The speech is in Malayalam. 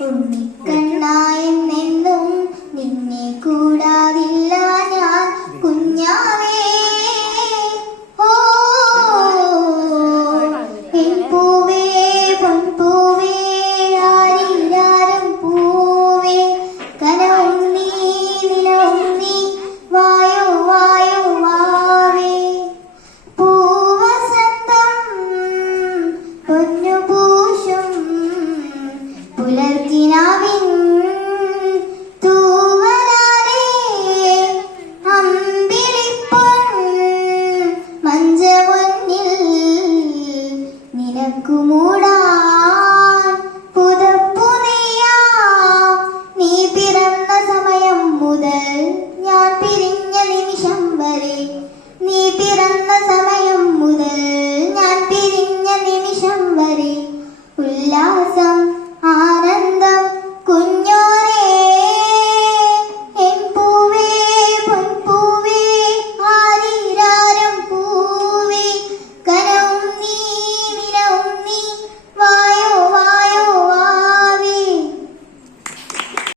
ഉണ്ണിക്കണ്ണായെന്നെന്നും നിന്നെ കൂടാവില്ല ഞാൻ. കുഞ്ഞാവേ ഓ പൂവേ പൊൻപൂവേ ആരില്ലാരം പൂവേ. കനവും നീ നിലവും നീ വായോ വായോ വാവേ. പൂവസന്തം പൊന്നു മൂടാൻ പുതപ്പു നീ പിറന്ന സമയം മുതൽ ഞാൻ പിരിഞ്ഞ നിമിഷം വരെ. നീ പിറന്ന സമയം മുതൽ ഞാൻ പിരിഞ്ഞ നിമിഷം വരെ. ഉല്ലാസം